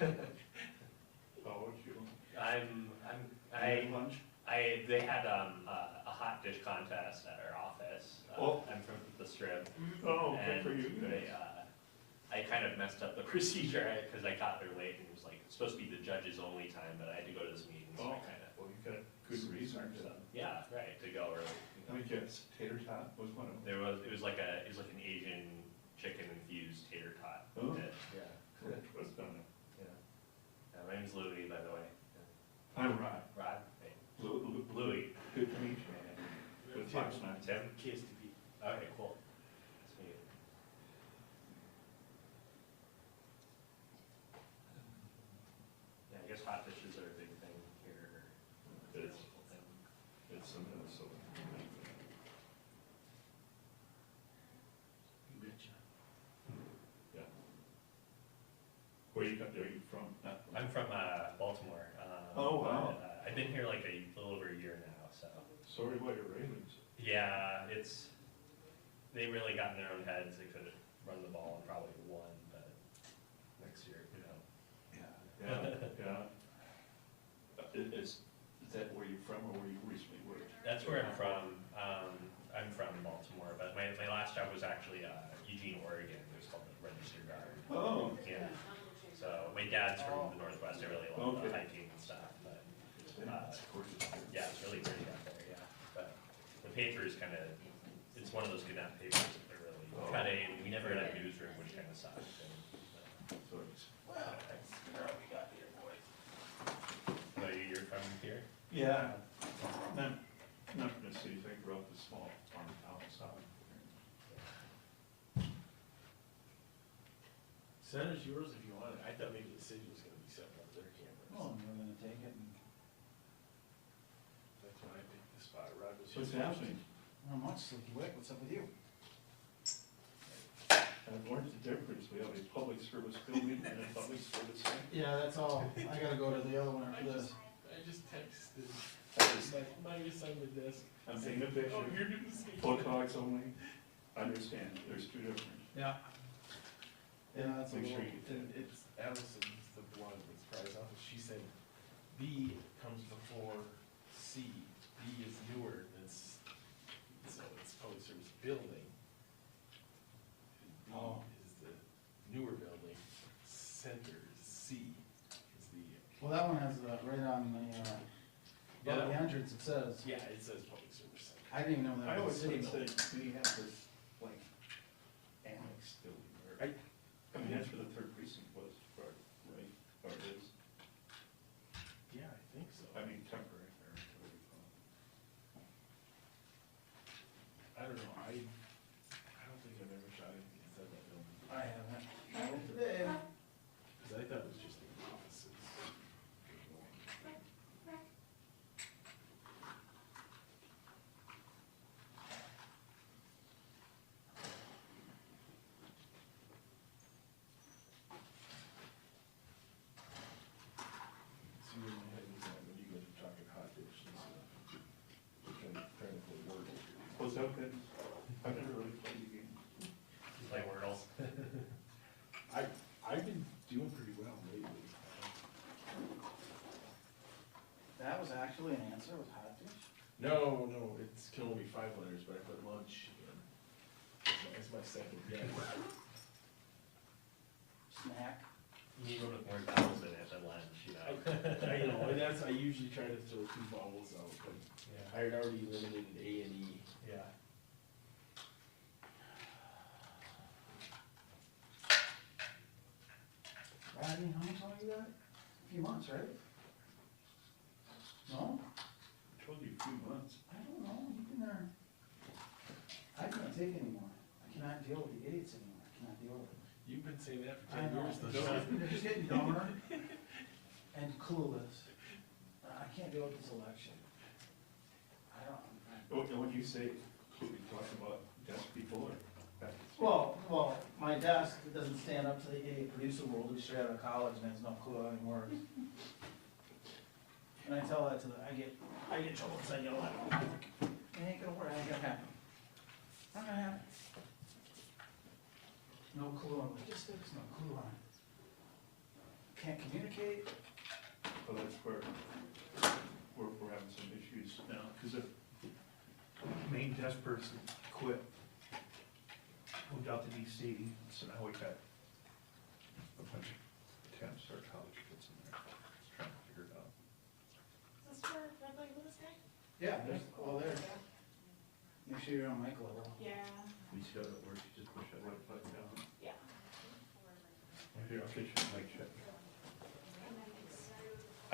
How about you? Lunch? They had a hot dish contest at our office. I'm from the Strip. Oh, good and for you. I kind of messed up the procedure because I got there late and it was like it's supposed to be the judges only time, but I had to go to this meeting, so I kind of. Well, you got good reason. Yeah, right, to go early. Let me guess, tater tot was one of them. It was like an Asian chicken infused tater tot. Oh. Yeah. That was done. Yeah. My name's Louis, by the way. I'm Rod. Rod. Hey. Louis. Good to meet you. Good Fox 9. Tim. KSTP. Okay, cool. Nice to meet you. Yeah, I guess hot dishes are a big thing here. It's a Minnesota. You betcha. Yeah. Where are you from? I'm from Baltimore. Oh, wow. But, I've been here like a little over a year now, so. Sorry about your Ravens. Yeah, they really got in their own heads. They could run the ball and probably won, but next year, you know. Yeah. Is that where you're from or where you recently worked? That's where I'm from. I'm from Baltimore, but my last job was actually Eugene, Oregon. It was called the Register Guard. Oh. Yeah. So my dad's from the Northwest. I really love the hiking and stuff, but yeah, it's really pretty out there. Yeah, but the paper is kind of, it's one of those good enough papers that they're really kind of. We never had a newsroom, which kind of sucks. So you're from here? Yeah. Not from the cities. I grew up in a small farm town south. Center's yours if you want it. I thought maybe the city was gonna be setting up their cameras. Oh, and we're gonna take it and. That's why I picked the spot. Rod was What's here. happening? Not much, Slicky Wick, what's up with you? I've learned the difference. We have a public service building and a public service center. Yeah, that's all, I gotta go to the other one after this. I just texted, Just- like, mine is on the desk. I'm taking a picture. Oh, you're doing the same. Botox only. Understand, there's two different. Yeah. Yeah, that's a Make little. sure you get that. It's Allison's the one with Fry's office. She said B comes before C. B is newer than so it's public service building. B Oh. is the newer building. Center is C. Is the Well, that one has, right on the, Yeah, above the that one. entrance, it says, yeah. It says public service center. I didn't even know I that always was a city think building. that Minneapolis, like, annex building, or, I mean, that's where the third precinct was, right, or is, Yeah, I think so. I mean, temporary, or whatever you call it. I don't know. I don't think I've ever shot anything inside that building. I haven't, I went today. Because I thought it was just the offices. See where my head was at when you guys were talking hot dish and stuff. Trying to put words. Was that good? I've never really played the game. You play Wordle? I've been doing pretty well lately. That was actually an answer with hot dish? No, it's can only be 5 letters, but I put lunch in. That's my second guess. Snack? You need one with more vowels in it than lunch, you know? I usually try to throw 2 vowels out, but Yeah. I had already eliminated A and E. Yeah. Rodney, how much longer you got? A few months, right? No? I told you a few months. I don't know, you've been there. I can't take it anymore. I cannot deal with the idiots anymore. I cannot deal with them. You've been saying that for I 10 know, years. they're just getting dumber and clueless. I can't deal with this election. I don't. When you say, we talking about desk people or? Well, my desk doesn't stand up to the idiot producer world who's straight out of college and has no clue how it works. And I tell that to I get trouble because I yell at them. It ain't gonna work, it ain't gonna happen. Not gonna happen. No clue on logistics, no clue on can't communicate. Well, that's where we're having some issues now, because the main desk person quit, moved out to DC, so now we got a bunch of temps or college kids in there, just trying to figure it out. Is this for Red Light Lewis guy? Yeah, there's, well, there. Make sure you're on mic level. Yeah. We see how that works, you just push that red button down. Yeah. Here, I'll get you a mic check.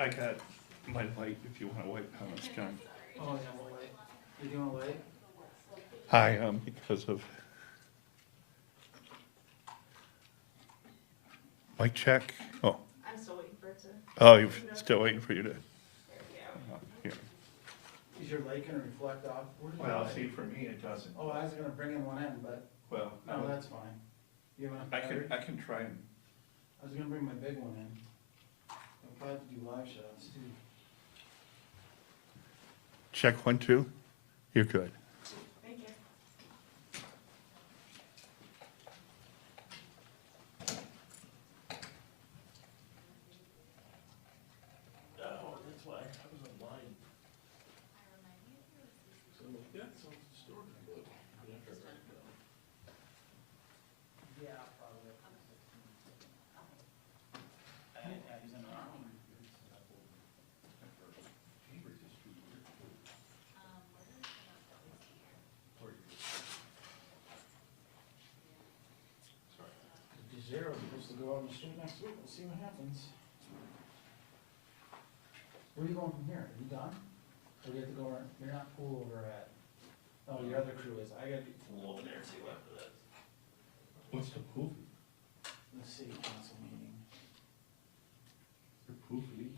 I got my light, if you want to wipe comments, John. Oh, yeah, well, wait. You doing late? Hi, because of. Mic check, oh, I'm still waiting for it to. oh, you're still waiting for you to. There we go. Here. Is your light gonna reflect off? Where did Well, my- see, for me, it doesn't. Oh, I was gonna bring in one in, but, Well, no, that's fine. You have enough I battery? can try and, I was gonna bring my big one in. I'll probably have to do live shots too. check 1, 2, you're good. Thank you. Oh, that's why, I was online. So, yeah, so it's the store, but, yeah, Yeah, probably. Yeah, he's in our. Zero, supposed to go out on the street next week, we'll see what happens. Where are you going from here? Are you done? Or do you have to go, you're not pool over at, oh, your other crew is, I gotta be pool over there too after that. What's the pool? The city council meeting. The pool league?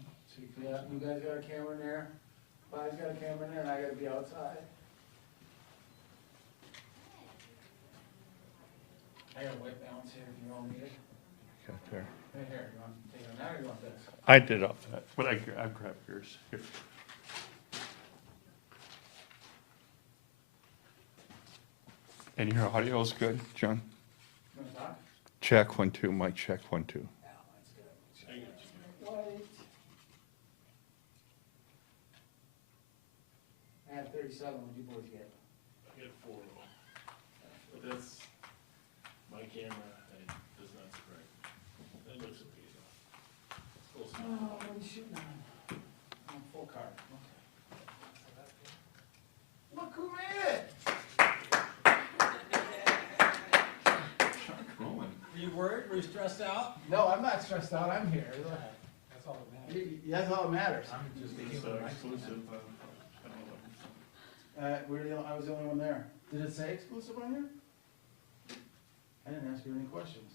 Yeah, you guys got a camera in there, Bob's got a camera in there, and I gotta be outside. I got a white balance here if you all need it. Got there. Right here, you want, take it on that or you want this? I did all that, but I grabbed yours. Here. And your audio is good, John? You wanna talk? Check 1, 2, mic check 1, 2. Yeah, mine's good. I got you. White. I had 37, what'd you boys get? I got 4 of them. But that's, my camera, does not spread. That looks okay though. Close Oh, enough. what are you shooting on? Oh, full card, okay. Look who made it! Were you worried? Were you stressed out? No, I'm not stressed out, I'm here. That's all that matters. That's all that matters. I'm just being It's nice. exclusive. I was the only one there. Did it say exclusive on here? I didn't ask you any questions.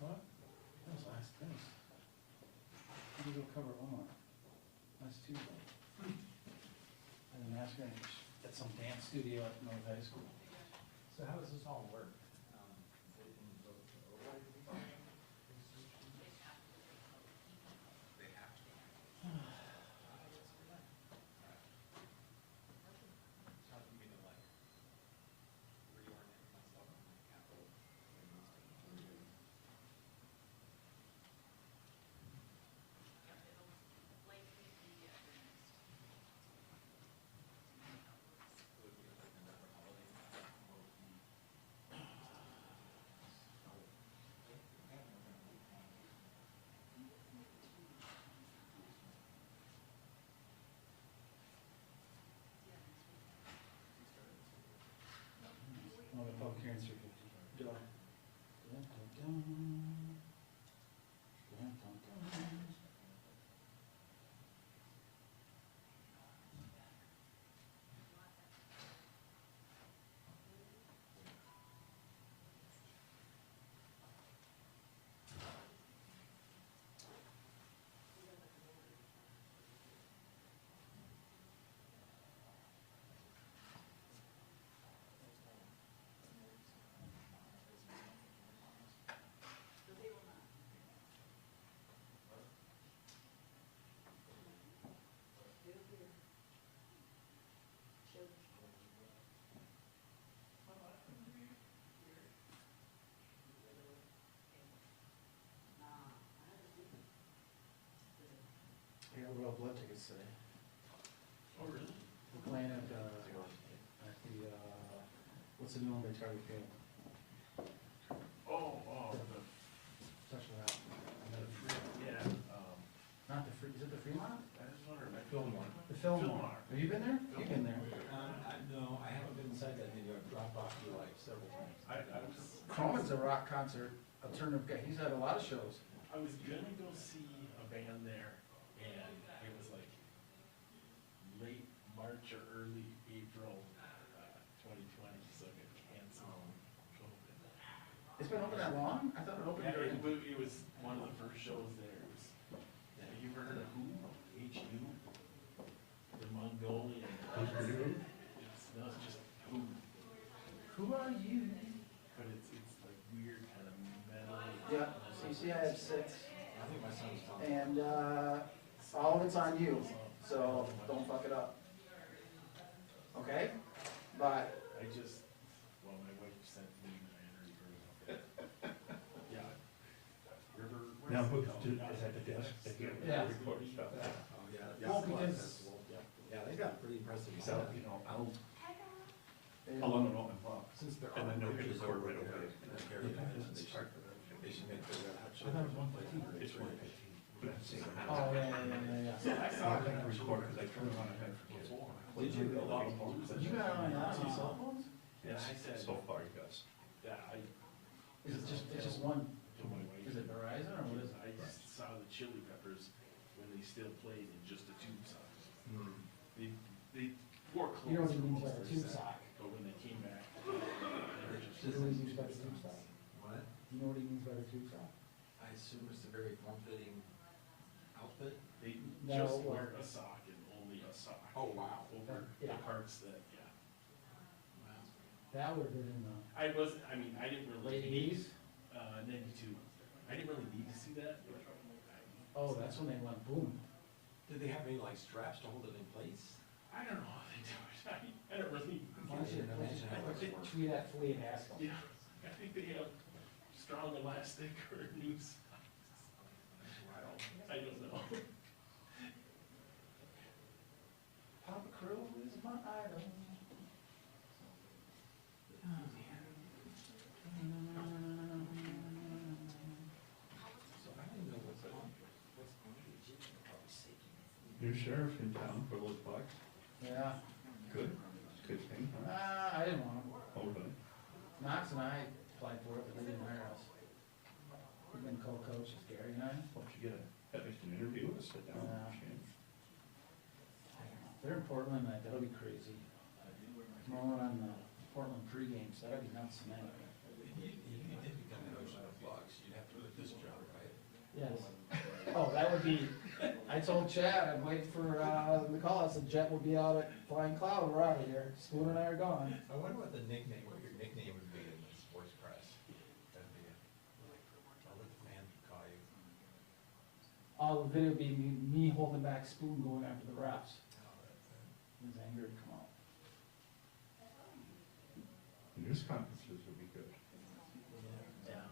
What? That was last thing. I need to go cover Omar. Last Tuesday. I didn't ask her any, at some dance studio at North High School. So how does this all work? blood tickets today. Oh, really? We're playing at the, what's the new one by Target Field? Oh, the, Touch it out. yeah, Not the free, is it the Fremont? I just wondered, I Fillmore. The Fillmore. Fillmore. Have you been there? You've been there. No, I haven't been inside that video, I've dropped off you like several times. I was, Croman's a rock concert, alternative guy, he's had a lot of shows. I was gonna go see a band there, and it was like late March or early April, 2020, so it got canceled. It's been open that long? I thought it opened Yeah, during. it was one of the first shows there. It was, have you ever heard of Who? H-U? The Mongolian. No, it's just Who, Who are you? but it's like weird kind of metal. Yeah, so you see I have 6, I think my son's telling me. and, all of it's on you, so don't fuck it up. Okay? But, I just, well, my wife sent me and I already heard of it. Yeah. River. Now, is that the desk? that you Yeah. record stuff? Oh, yeah. Well, because- Festival. Yeah, they got pretty impressive. So, you know, I'll they- let them know in box. Since they're And then on they'll bridges record over right there, away. and that's very nice, they should make their hot I thought it was 1:15. It's 1:15. But I'm saying. Oh, yeah. So I saw I'm that. gonna record because I turn it on and I forget. Did you? A lot of more. You got it on your cell phones? And I said, So far, you guys. that I Is it just, it's just one, told my wife. is it Verizon or what is it? I just saw the Chili Peppers when they still played in just a tube sock. They wore clothes. You know what he for means most by of a their tube set, sock? But when they came back, they were just. You know what he means by the tube sock? What? Do you know what he means by the tube sock? I assume it's a very form-fitting outfit. They No, just well- wear a sock and only a sock. Oh, wow. Over Yeah. the parts that, yeah. Wow. That would have been in the I didn't really late need, 80s? 92. I didn't really need to see that, but Oh, that's when they went boom. Did they have any like straps to hold it in place? I don't know how they do it. I don't really. Why don't you imagine how it works. tweet at Flea and Haskell? Yeah, I think they have strong elastic or noose. I don't know. Papa Krill is my idol. So I didn't know what's on. New sheriff in town for those bucks. Yeah, Good. Good thing, huh? I didn't want him. Oh, really? Knox and I applied for it, but they didn't hire us. We've been co-coaches, Gary and I. Why don't you get at least an interview or sit down? Yeah. Shane? They're in Portland, that'll be crazy. Tomorrow on the Portland pregame, so that'll be nuts, man. If you did become the coach of the Bucks, you'd have to do this job, right? Yes. Oh, that would be, I told Chad, I'm waiting for, the call, I said Jet will be out at Flying Cloud, we're out of here. Spoon and I are gone. I wonder what your nickname would be in the sports press. That'd be it. I'll let the fans call you. All the video be me holding back Spoon going after the refs. His anger would come out. News conferences would be good. Yeah.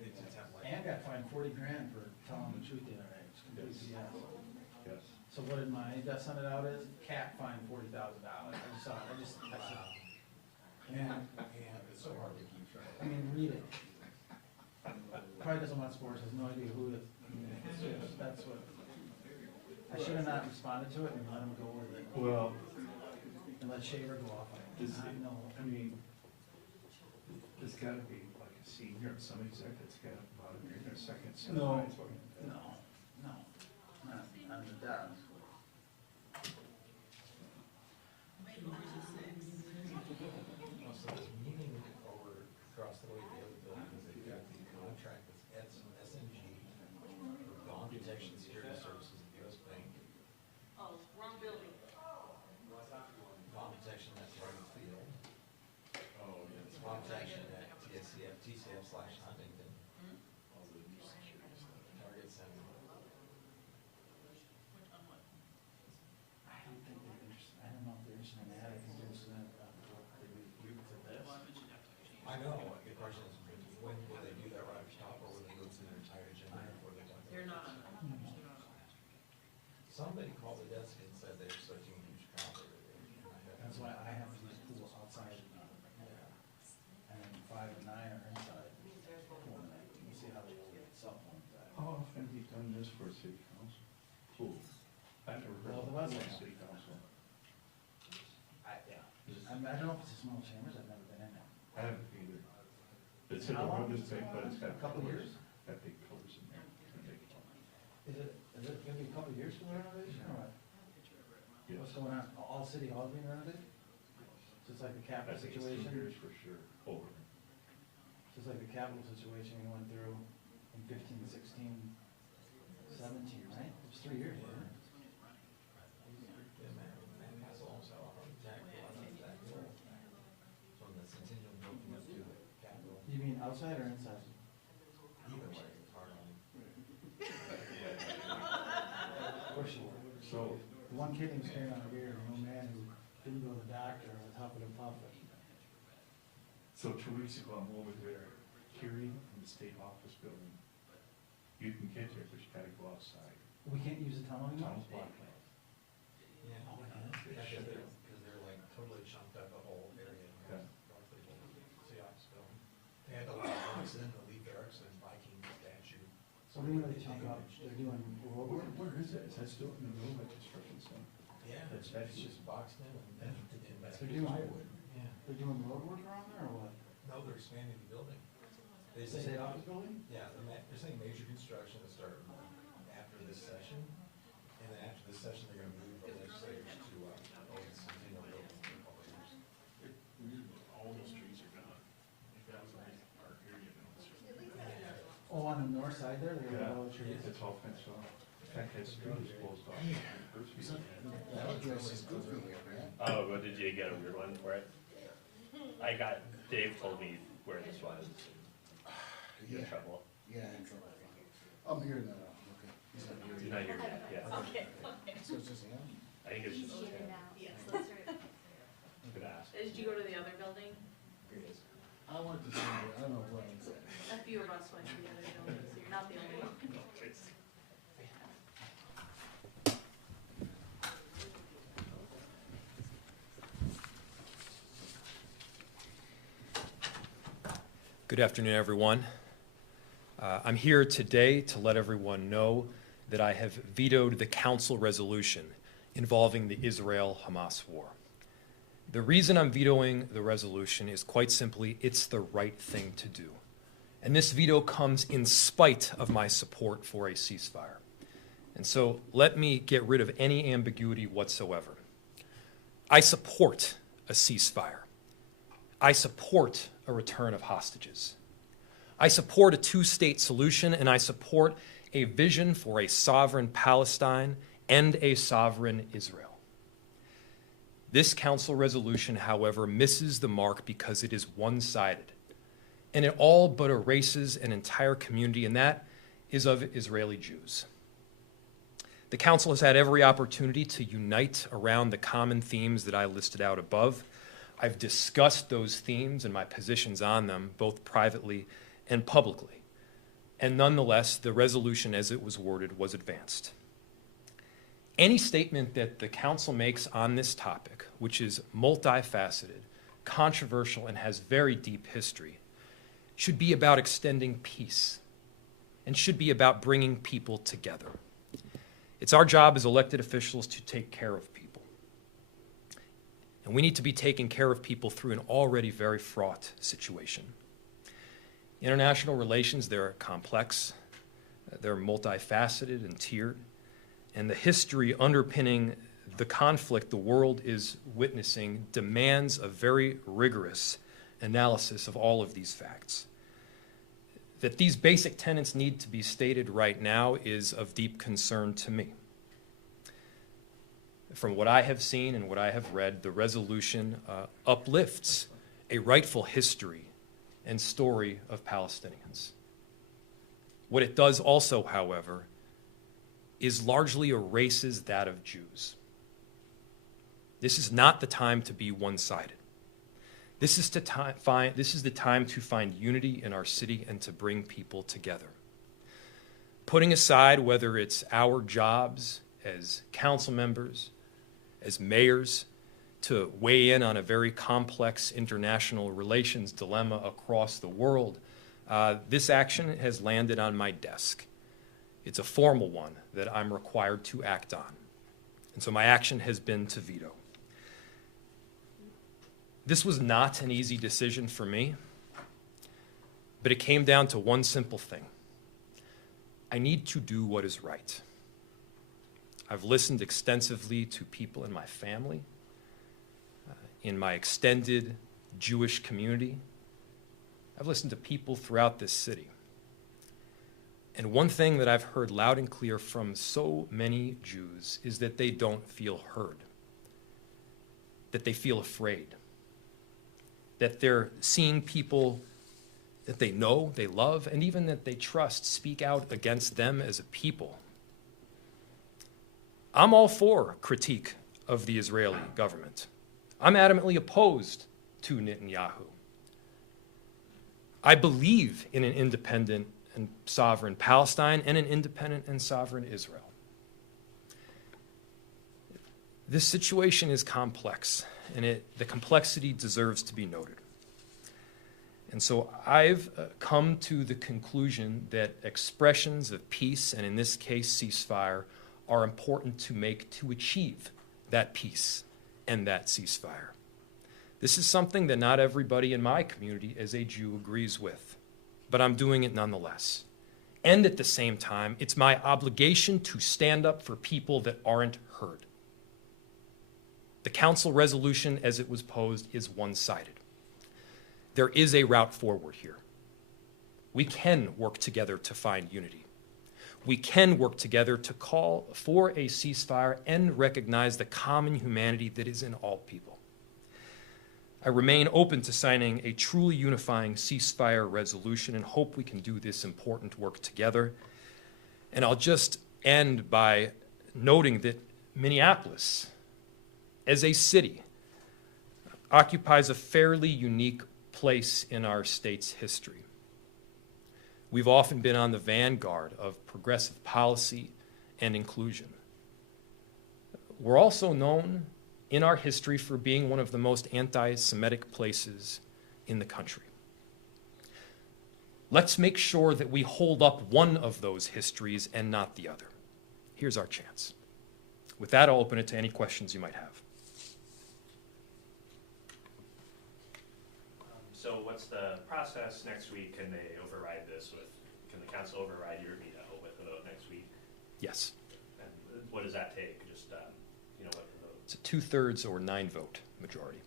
They just have like. And got fined $40,000 for telling the truth the other night. It's complete BS. Yes. So what did my death send it out as? Cat fined $40,000. I just saw it, And it's so hard to keep track. I mean, read it. Probably doesn't watch sports, has no idea who I mean, it's just, that's what. I should have not responded to it and let him go with it, Well, and let Shaver go off on it. Does I it- know. I mean, there's gotta be like a senior, some exec that's got about a year or second. set of No. eyes on it. No, not on the desk. Oh, so this meeting over across the way, the other building, they've got the contract with SNG, for bomb detection security services at US Bank. Oh, wrong building. Bomb detection at Target Field, Oh, yeah. it's bomb detection at TCF/Huntington, all the new security stuff. Target Minneapolis City Council. I don't know if it's a small chambers, I've never been in it. I haven't either. It's in How the long room has this it big, been but on? it's got A couple pillars. years? Got big pillars in there. Is it gonna be a couple of years for the renovation or what? Yes. What's going on? All city halls being renovated? Just like the I capital think it's 2 situation? years for sure. Over. Just like the capital situation we went through in 15, 16, 17, right? It was 3 years, wasn't it? Yeah, Manhattan's almost out on Jack, Jack Hill, from the Centennial Building up to the Capitol. You mean outside or inside? Either way, it's hard on. Of course you were. So, The one kid who was staring on a rear, an old man who didn't go to the doctor, was huffing and puffing. so 2 weeks ago, I'm over there, hearing in the state office building. You can get there, but you gotta go outside. We can't use the tunnel anymore? Tunnel's blocked off. Yeah, Oh, it is? yeah, because they're like totally chunked up the whole area. Yeah. North of the office building. They had to let Arcs in, the leave the Arcs in Viking statue. So we need to check out, they're doing road work? Where is that? Is that still in the middle of the construction zone? Yeah, That's- it's just boxed in and They're doing, plywood. Yeah. they're doing road work around there or what? No, they're expanding the building. They The say, state office building? yeah, they're saying major construction to start after this session. And then after this session, they're gonna move the legislators to, open Centennial Building in a couple of years. All those trees are gone. If that was a nice park area, you know, it's just. Oh, on the north side there, they're Yeah, gonna all the trees? it's all fenced off. In fact, that street is closed off. Oh, well, did you get a weird one for it? Dave told me where this was. You in trouble? Yeah, in trouble. I'm here now, okay. He's not here You're yet. not here yet, yeah. Okay. So it's just him? I think it's just, Yes, that's right. good ask. Did you go to the other building? Here it is. I went to see, I don't know where I was at. A few of us went to the other building, so you're not the only one. Good afternoon, everyone. I'm here today to let everyone know that I have vetoed the council resolution involving the Israel-Hamas war. The reason I'm vetoing the resolution is quite simply, it's the right thing to do. And this veto comes in spite of my support for a ceasefire. And so let me get rid of any ambiguity whatsoever. I support a ceasefire. I support a return of hostages. I support a two-state solution, and I support a vision for a sovereign Palestine and a sovereign Israel. This council resolution, however, misses the mark because it is one-sided, and it all but erases an entire community, and that is of Israeli Jews. The council has had every opportunity to unite around the common themes that I listed out above. I've discussed those themes and my positions on them, both privately and publicly. And nonetheless, the resolution as it was worded was advanced. Any statement that the council makes on this topic, which is multifaceted, controversial, and has very deep history, should be about extending peace and should be about bringing people together. It's our job as elected officials to take care of people. And we need to be taking care of people through an already very fraught situation. International relations, they're complex, they're multifaceted and tiered, and the history underpinning the conflict the world is witnessing demands a very rigorous analysis of all of these facts. That these basic tenets need to be stated right now is of deep concern to me. From what I have seen and what I have read, the resolution uplifts a rightful history and story of Palestinians. What it does also, however, is largely erases that of Jews. This is not the time to be one-sided. This is the time to find unity in our city and to bring people together. Putting aside whether it's our jobs as council members, as mayors, to weigh in on a very complex international relations dilemma across the world, this action has landed on my desk. It's a formal one that I'm required to act on. And so my action has been to veto. This was not an easy decision for me, but it came down to one simple thing. I need to do what is right. I've listened extensively to people in my family, in my extended Jewish community. I've listened to people throughout this city. And one thing that I've heard loud and clear from so many Jews is that they don't feel heard, that they feel afraid, that they're seeing people that they know, they love, and even that they trust speak out against them as a people. I'm all for critique of the Israeli government. I'm adamantly opposed to Netanyahu. I believe in an independent and sovereign Palestine and an independent and sovereign Israel. This situation is complex, and the complexity deserves to be noted. And so I've come to the conclusion that expressions of peace, and in this case ceasefire, are important to make to achieve that peace and that ceasefire. This is something that not everybody in my community as a Jew agrees with, but I'm doing it nonetheless. And at the same time, it's my obligation to stand up for people that aren't heard. The council resolution as it was posed is one-sided. There is a route forward here. We can work together to find unity. We can work together to call for a ceasefire and recognize the common humanity that is in all people. I remain open to signing a truly unifying ceasefire resolution and hope we can do this important work together. And I'll just end by noting that Minneapolis, as a city, occupies a fairly unique place in our state's history. We've often been on the vanguard of progressive policy and inclusion. We're also known in our history for being one of the most anti-Semitic places in the country. Let's make sure that we hold up one of those histories and not the other. Here's our chance. With that, I'll open it to any questions you might have. So what's the process next week? Can they override this can the council override your veto with a vote next week? Yes. And what does that take? Just, what the vote? It's a 2/3 or 9-vote majority.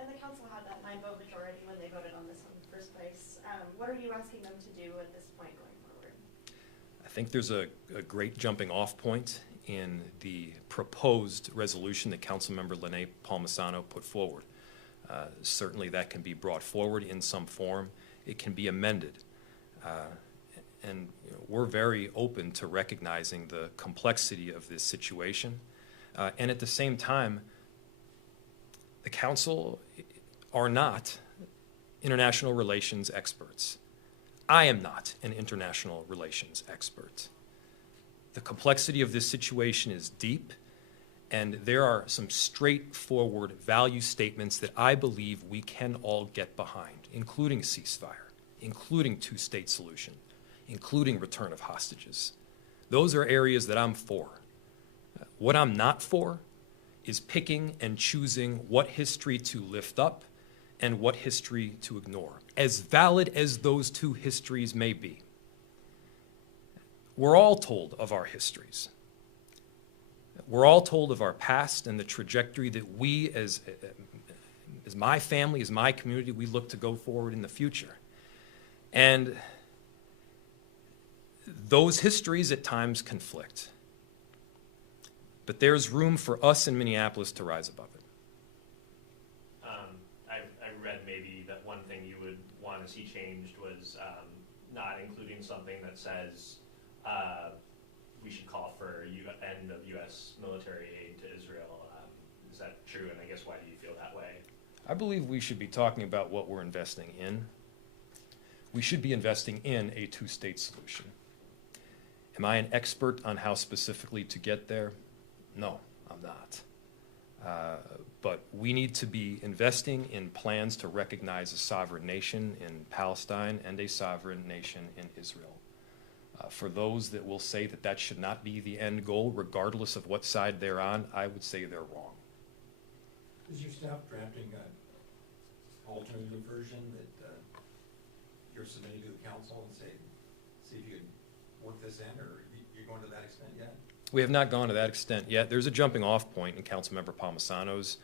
And the council had that 9-vote majority when they voted on this in the first place. What are you asking them to do at this point going forward? I think there's a great jumping off point in the proposed resolution that Councilmember Lene Palmisano put forward. Certainly that can be brought forward in some form. It can be amended. And we're very open to recognizing the complexity of this situation. And at the same time, the council are not international relations experts. I am not an international relations expert. The complexity of this situation is deep, and there are some straightforward value statements that I believe we can all get behind, including ceasefire, including two-state solution, including return of hostages. Those are areas that I'm for. What I'm not for is picking and choosing what history to lift up and what history to ignore, as valid as those two histories may be. We're all told of our histories. We're all told of our past and the trajectory that we, as my family, as my community, we look to go forward in the future. And those histories at times conflict. But there's room for us in Minneapolis to rise above it. I read maybe that one thing you would want to see changed was not including something that says we should call for end of U.S. military aid to Israel. Is that true? And I guess why do you feel that way? I believe we should be talking about what we're investing in. We should be investing in a two-state solution. Am I an expert on how specifically to get there? No, I'm not. But we need to be investing in plans to recognize a sovereign nation in Palestine and a sovereign nation in Israel. For those that will say that that should not be the end goal, regardless of what side they're on, I would say they're wrong. Is your staff drafting an alternative version that you're submitting to the council and see if you can work this in, or you're going to that extent yet? We have not gone to that extent yet. There's a jumping off point in Councilmember Palmisano's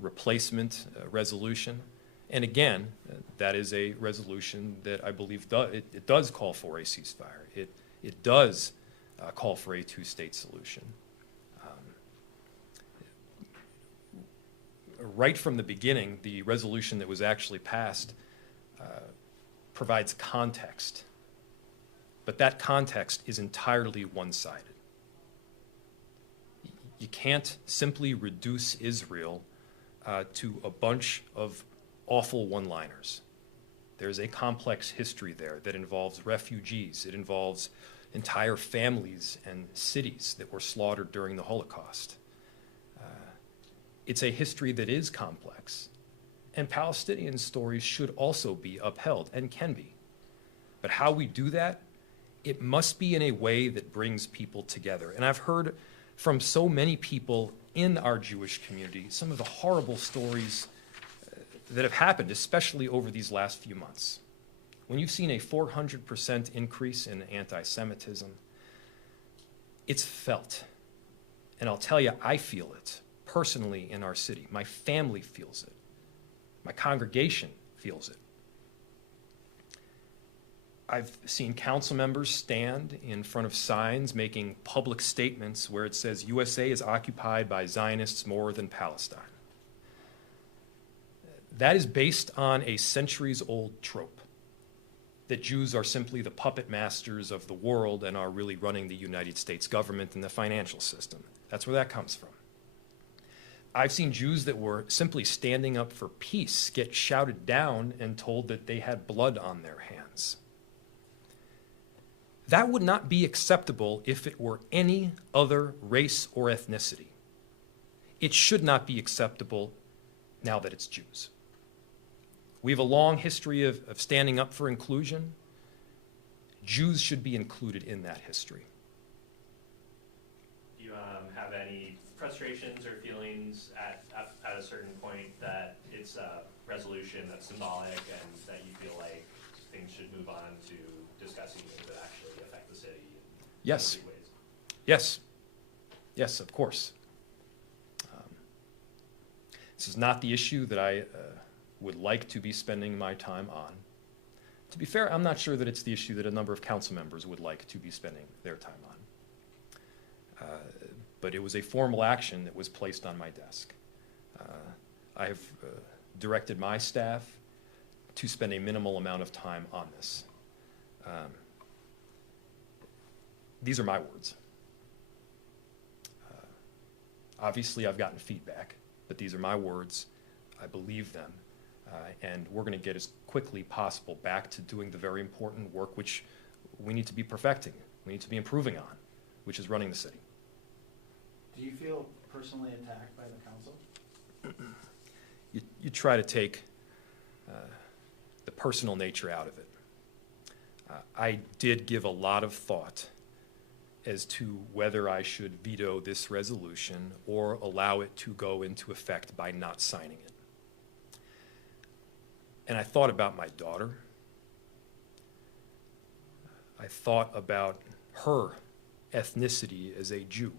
replacement resolution. And again, that is a resolution that I believe it does call for a ceasefire. It does call for a two-state solution. Right from the beginning, the resolution that was actually passed provides context, but that context is entirely one-sided. You can't simply reduce Israel to a bunch of awful one-liners. There's a complex history there that involves refugees. It involves entire families and cities that were slaughtered during the Holocaust. It's a history that is complex, and Palestinian stories should also be upheld and can be. But how we do that, it must be in a way that brings people together. And I've heard from so many people in our Jewish community some of the horrible stories that have happened, especially over these last few months. When you've seen a 400% increase in anti-Semitism, it's felt. And I'll tell you, I feel it personally in our city. My family feels it. My congregation feels it. I've seen council members stand in front of signs making public statements where it says USA is occupied by Zionists more than Palestine. That is based on a centuries-old trope that Jews are simply the puppet masters of the world and are really running the United States government and the financial system. That's where that comes from. I've seen Jews that were simply standing up for peace get shouted down and told that they had blood on their hands. That would not be acceptable if it were any other race or ethnicity. It should not be acceptable now that it's Jews. We have a long history of standing up for inclusion. Jews should be included in that history. Do you have any frustrations or feelings at a certain point that it's a resolution that's symbolic and that you feel like things should move on to discussing things that actually affect the city in Yes. concrete ways? Yes. Yes, of course. This is not the issue that I would like to be spending my time on. To be fair, I'm not sure that it's the issue that a number of council members would like to be spending their time on. But it was a formal action that was placed on my desk. I have directed my staff to spend a minimal amount of time on this. These are my words. Obviously, I've gotten feedback, but these are my words. I believe them. And we're going to get as quickly possible back to doing the very important work which we need to be perfecting, we need to be improving on, which is running the city. Do you feel personally attacked by the council? You try to take the personal nature out of it. I did give a lot of thought as to whether I should veto this resolution or allow it to go into effect by not signing it. And I thought about my daughter. I thought about her ethnicity as a Jew.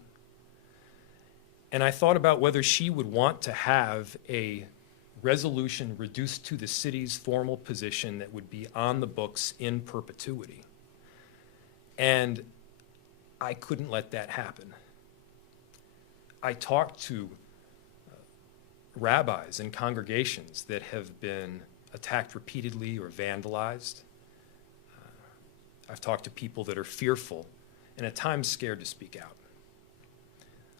And I thought about whether she would want to have a resolution reduced to the city's formal position that would be on the books in perpetuity. And I couldn't let that happen. I talked to rabbis and congregations that have been attacked repeatedly or vandalized. I've talked to people that are fearful and at times scared to speak out.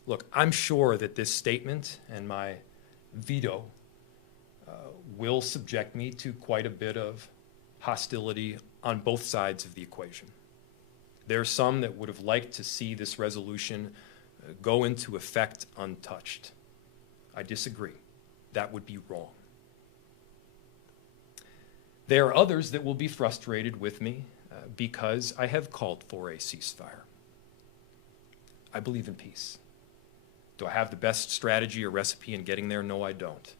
Look, I'm sure that this statement and my veto will subject me to quite a bit of hostility on both sides of the equation. There are some that would have liked to see this resolution go into effect untouched. I disagree. That would be wrong. There are others that will be frustrated with me because I have called for a ceasefire. I believe in peace. Do I have the best strategy or recipe in getting there? No, I don't.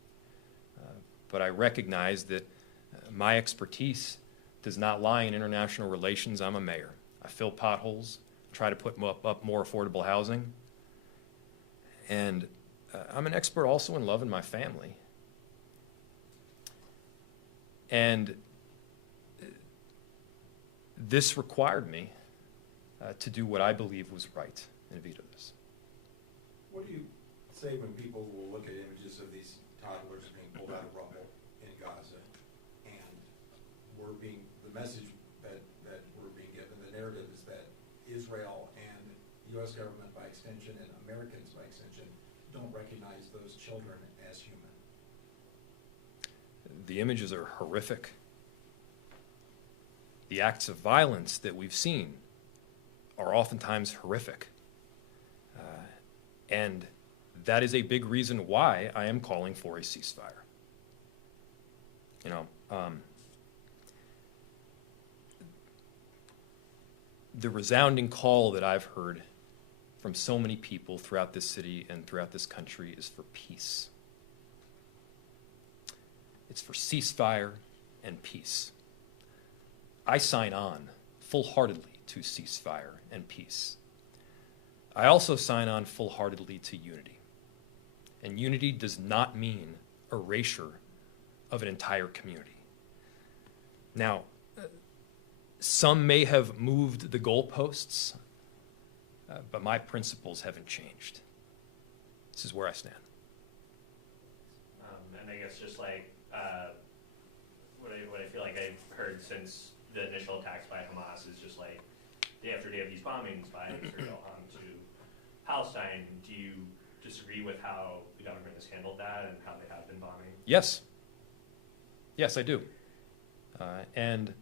But I recognize that my expertise does not lie in international relations. I'm a mayor. I fill potholes, try to put up more affordable housing. And I'm an expert also in loving my family. And this required me to do what I believe was right and veto this. What do you say when people will look at images of these toddlers being pulled out of rubble in Gaza, and the message that we're being given, the narrative is that Israel and the U.S. government by extension and Americans by extension don't recognize those children as human? The images are horrific. The acts of violence that we've seen are oftentimes horrific. And that is a big reason why I am calling for a ceasefire. You know, the resounding call that I've heard from so many people throughout this city and throughout this country is for peace. It's for ceasefire and peace. I sign on full-heartedly to ceasefire and peace. I also sign on full-heartedly to unity. And unity does not mean erasure of an entire community. Now, some may have moved the goalposts, but my principles haven't changed. This is where I stand. And I guess just like what I feel like I've heard since the initial attacks by Hamas is just like day after day of these bombings by Israel onto Palestine. Do you disagree with how the government has handled that and how they have been bombing? Yes. Yes, I do. And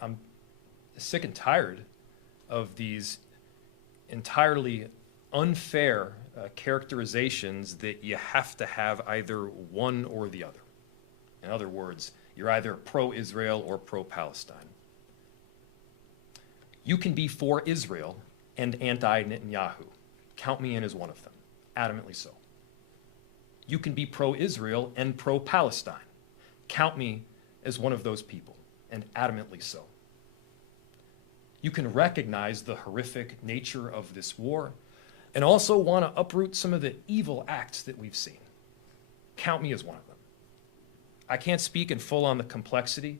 I'm sick and tired of these entirely unfair characterizations that you have to have either one or the other. In other words, you're either pro-Israel or pro-Palestine. You can be for Israel and anti-Netanyahu. Count me in as one of them, adamantly so. You can be pro-Israel and pro-Palestine. Count me as one of those people, and adamantly so. You can recognize the horrific nature of this war and also want to uproot some of the evil acts that we've seen. Count me as one of them. I can't speak in full on the complexity,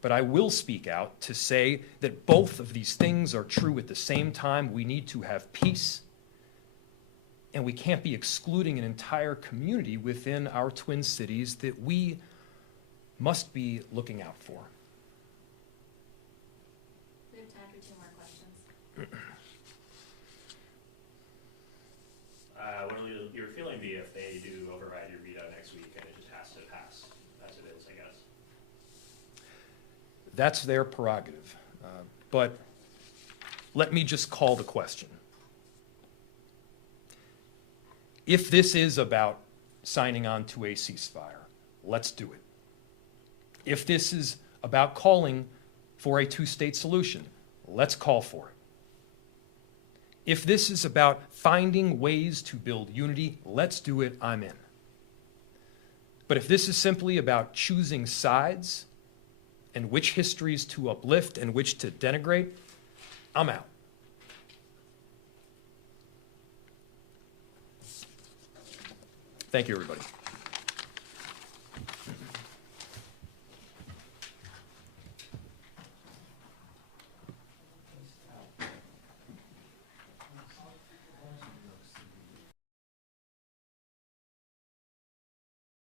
but I will speak out to say that both of these things are true at the same time. We need to have peace, and we can't be excluding an entire community within our twin cities that we must be looking out for. We have time for 2 more questions. What will your feeling be if they do override your veto next week and it just has to pass as it is, I guess? That's their prerogative. But let me just call the question. If this is about signing on to a ceasefire, let's do it. If this is about calling for a 2-state solution, let's call for it. If this is about finding ways to build unity, let's do it, I'm in. But if this is simply about choosing sides and which histories to uplift and which to denigrate, I'm out. Thank you, everybody.